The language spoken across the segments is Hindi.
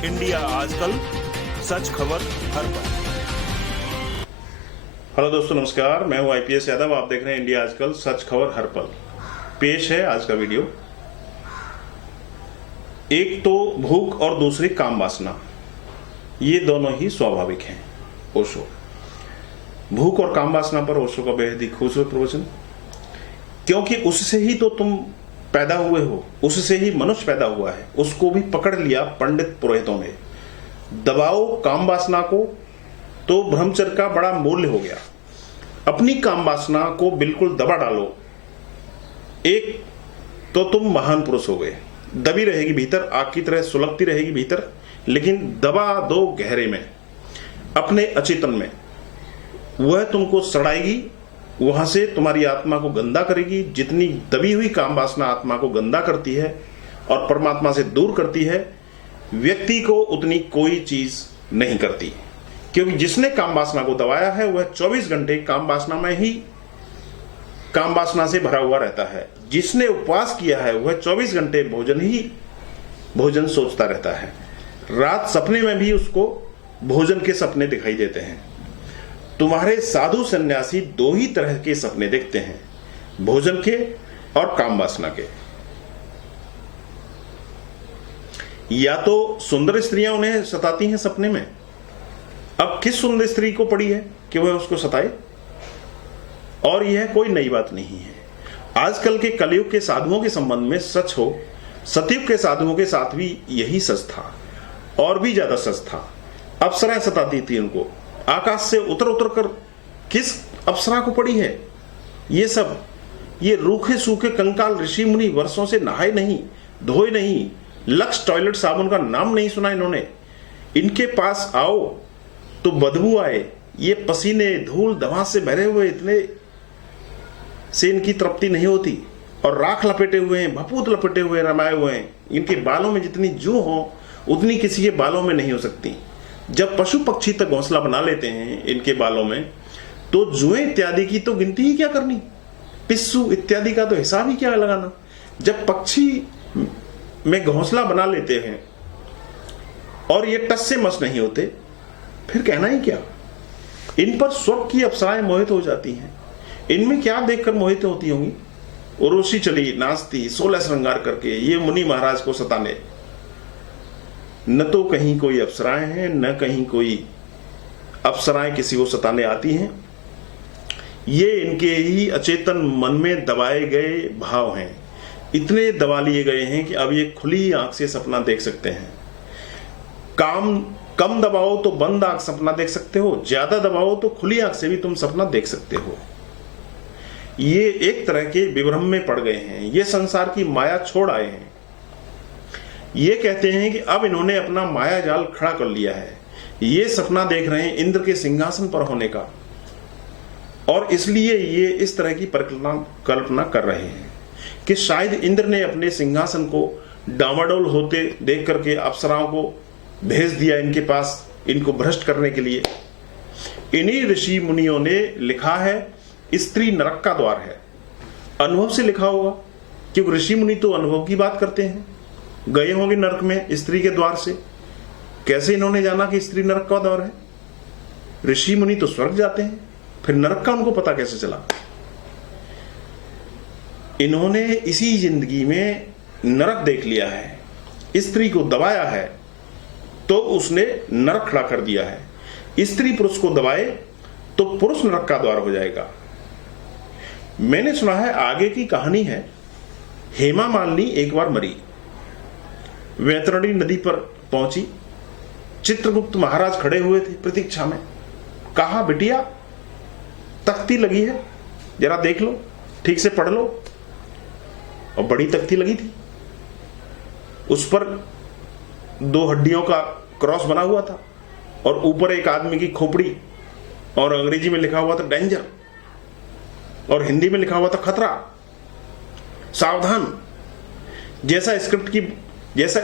इंडिया आजकल, सच खबर हर पल। हेलो दोस्तों, नमस्कार। मैं हूं आईपीएस यादव। आप देख रहे हैं इंडिया आजकल, सच खबर हर पल। पेश है आज का वीडियो। एक तो भूख और दूसरी काम वासना, ये दोनों ही स्वाभाविक हैं। ओशो। भूख और काम वासना पर ओशो का बेहद ही खूबसूरत प्रवचन, क्योंकि उससे ही तो तुम पैदा हुए हो, उससे ही मनुष्य पैदा हुआ है। उसको भी पकड़ लिया पंडित पुरोहितों ने। दबाओ काम वासना को तो ब्रह्मचर्य का बड़ा मूल्य हो गया। अपनी काम वासना को बिल्कुल दबा डालो, एक तो तुम महान पुरुष हो गए। दबी रहेगी भीतर, आग की तरह सुलगती रहेगी भीतर, लेकिन दबा दो गहरे में, अपने अचेतन में। वह तुमको सड़ाएगी, वहां से तुम्हारी आत्मा को गंदा करेगी। जितनी दबी हुई काम वासना आत्मा को गंदा करती है और परमात्मा से दूर करती है, व्यक्ति को उतनी कोई चीज नहीं करती। क्योंकि जिसने काम वासना को दबाया है वह 24 घंटे काम वासना में ही, काम वासना से भरा हुआ रहता है। जिसने उपवास किया है वह 24 घंटे भोजन सोचता रहता है। रात सपने में भी उसको भोजन के सपने दिखाई देते हैं। तुम्हारे साधु सन्यासी दो ही तरह के सपने देखते हैं, भोजन के और काम वासना के। या तो सुंदर स्त्रियां उन्हें सताती हैं सपने में। अब किस सुंदर स्त्री को पड़ी है कि वह उसको सताए? और यह कोई नई बात नहीं है। आजकल के कलयुग के साधुओं के संबंध में सच हो, सतयुग के साधुओं के साथ भी यही सच था, और भी ज्यादा सच था। अप्सराएं सताती थी उनको। आकाश से उतर उतर कर किस अप्सरा को पड़ी है ये सब? ये रूखे सूखे कंकाल ऋषि मुनि वर्षों से नहाए नहीं, धोए नहीं, लक्स टॉयलेट साबुन का नाम नहीं सुना इन्होंने। इनके पास आओ तो बदबू आए। ये पसीने धूल दमा से भरे हुए, इतने से इनकी तृप्ति नहीं होती। और राख लपेटे हुए हैं, भपूत लपेटे हुए, रमाए हुए हैं। इनके बालों में जितनी जू हो उतनी किसी के बालों में नहीं हो सकती। जब पशु पक्षी तक घोंसला बना लेते हैं इनके बालों में, तो जुएं इत्यादि की तो गिनती ही क्या करनी, पिस्सू इत्यादि का तो हिसाब ही क्या लगाना। जब पक्षी में घोंसला बना लेते हैं और ये टस से मस नहीं होते, फिर कहना ही क्या। इन पर स्वर्ग की अप्सराएं मोहित हो जाती हैं। इनमें क्या देखकर मोहित होती होंगी? उर्वशी चली नाचती 16 श्रृंगार करके ये मुनि महाराज को सताने। न तो कहीं कोई अप्सराएं हैं, न कहीं कोई अप्सराएं किसी को सताने आती हैं। ये इनके ही अचेतन मन में दबाए गए भाव हैं। इतने दबा लिए गए हैं कि अब ये खुली आंख से सपना देख सकते हैं। काम कम दबाओ तो बंद आंख सपना देख सकते हो, ज्यादा दबाओ तो खुली आंख से भी तुम सपना देख सकते हो। ये एक तरह के विभ्रम में पड़ गए हैं। ये संसार की माया छोड़ आए हैं। ये कहते हैं कि अब इन्होंने अपना माया जाल खड़ा कर लिया है। ये सपना देख रहे हैं इंद्र के सिंहासन पर होने का, और इसलिए ये इस तरह की कल्पना कर रहे हैं कि शायद इंद्र ने अपने सिंहासन को डामाडोल होते देख करके अप्सराओं को भेज दिया इनके पास, इनको भ्रष्ट करने के लिए। इन्हीं ऋषि मुनियों ने लिखा है, स्त्री नरक का द्वार है। अनुभव से लिखा होगा, क्योंकि ऋषि मुनि तो अनुभव की बात करते हैं। गए होंगे नरक में स्त्री के द्वार से। कैसे इन्होंने जाना कि स्त्री नरक का द्वार है? ऋषि मुनि तो स्वर्ग जाते हैं, फिर नरक का उनको पता कैसे चला? इन्होंने इसी जिंदगी में नरक देख लिया है। स्त्री को दबाया है तो उसने नरक खड़ा कर दिया है। स्त्री पुरुष को दबाए तो पुरुष नरक का द्वार हो जाएगा। मैंने सुना है, आगे की कहानी है, हेमा मालिनी एक बार मरी, वैतरणी नदी पर पहुंची। चित्रगुप्त महाराज खड़े हुए थे प्रतीक्षा में। कहा, बिटिया तख्ती लगी है, जरा देख लो, ठीक से पढ़ लो। और बड़ी तख्ती लगी थी, उस पर 2 हड्डियों का क्रॉस बना हुआ था, और ऊपर एक आदमी की खोपड़ी, और अंग्रेजी में लिखा हुआ था डेंजर, और हिंदी में लिखा हुआ था खतरा, सावधान। जैसा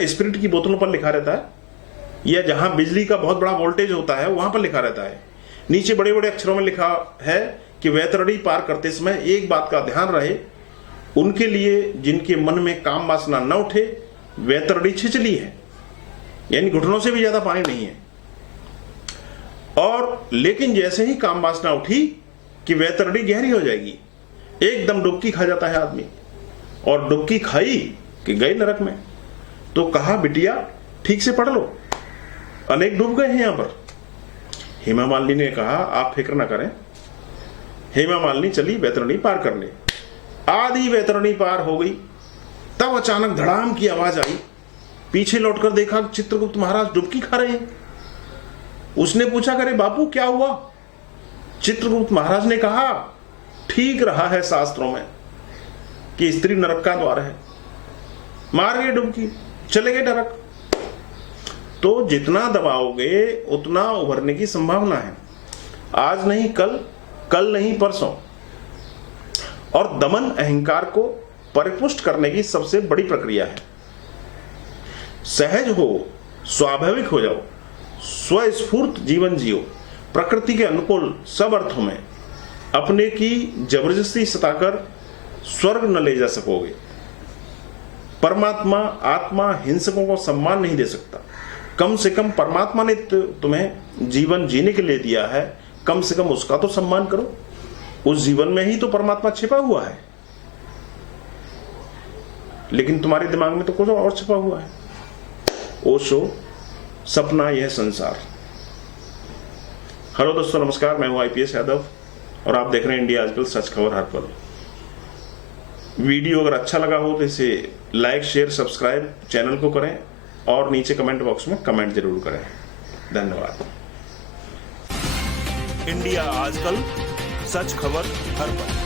स्पिरिट की बोतलों पर लिखा रहता है, या जहां बिजली का बहुत बड़ा वोल्टेज होता है वहां पर लिखा रहता है। नीचे बड़े बड़े अक्षरों में लिखा है कि वैतरणी पार करते समय एक बात का ध्यान रहे, उनके लिए जिनके मन में काम वासना न उठे, वैतरणी छिचली है। यानी घुटनों से भी ज्यादा पानी नहीं है। और लेकिन जैसे ही काम वासना उठी कि वैतरणी गहरी हो जाएगी, एकदम डुबकी खा जाता है आदमी। और डुबकी खाई कि गए नरक में। तो कहा बिटिया ठीक से पढ़ लो, अनेक डूब गए हैं यहां पर। हेमा मालिनी ने कहा आप फिक्र ना करें। हेमा मालिनी चली वैतरणी पार करने। आधी वैतरणी पार हो गई, तब अचानक धड़ाम की आवाज आई। पीछे लौटकर देखा चित्रगुप्त महाराज डुबकी खा रहे हैं। उसने पूछा करे बापू क्या हुआ? चित्रगुप्त महाराज ने कहा ठीक रहा है शास्त्रों में कि स्त्री नरक का द्वार है। मार गए डुबकी, चले गए नरक। तो जितना दबाओगे उतना उभरने की संभावना है। आज नहीं कल, कल नहीं परसों। और दमन अहंकार को परिपुष्ट करने की सबसे बड़ी प्रक्रिया है। सहज हो, स्वाभाविक हो जाओ, स्वस्फूर्त जीवन जियो, प्रकृति के अनुकूल सब अर्थों में। अपने की जबरदस्ती सताकर स्वर्ग न ले जा सकोगे। परमात्मा आत्मा हिंसकों को सम्मान नहीं दे सकता। कम से कम परमात्मा ने तुम्हें जीवन जीने के लिए दिया है, कम से कम उसका तो सम्मान करो। उस जीवन में ही तो परमात्मा छिपा हुआ है, लेकिन तुम्हारे दिमाग में तो कुछ और छिपा हुआ है। ओशो, सपना यह संसार। हेलो दोस्तों, नमस्कार। मैं हूं आईपीएस यादव और आप देख रहे हैं इंडिया आजकल, सच खबर हर पल। वीडियो अगर अच्छा लगा हो तो इसे लाइक शेयर सब्सक्राइब चैनल को करें और नीचे कमेंट बॉक्स में कमेंट जरूर करें। धन्यवाद। इंडिया आजकल, सच खबर हर पल।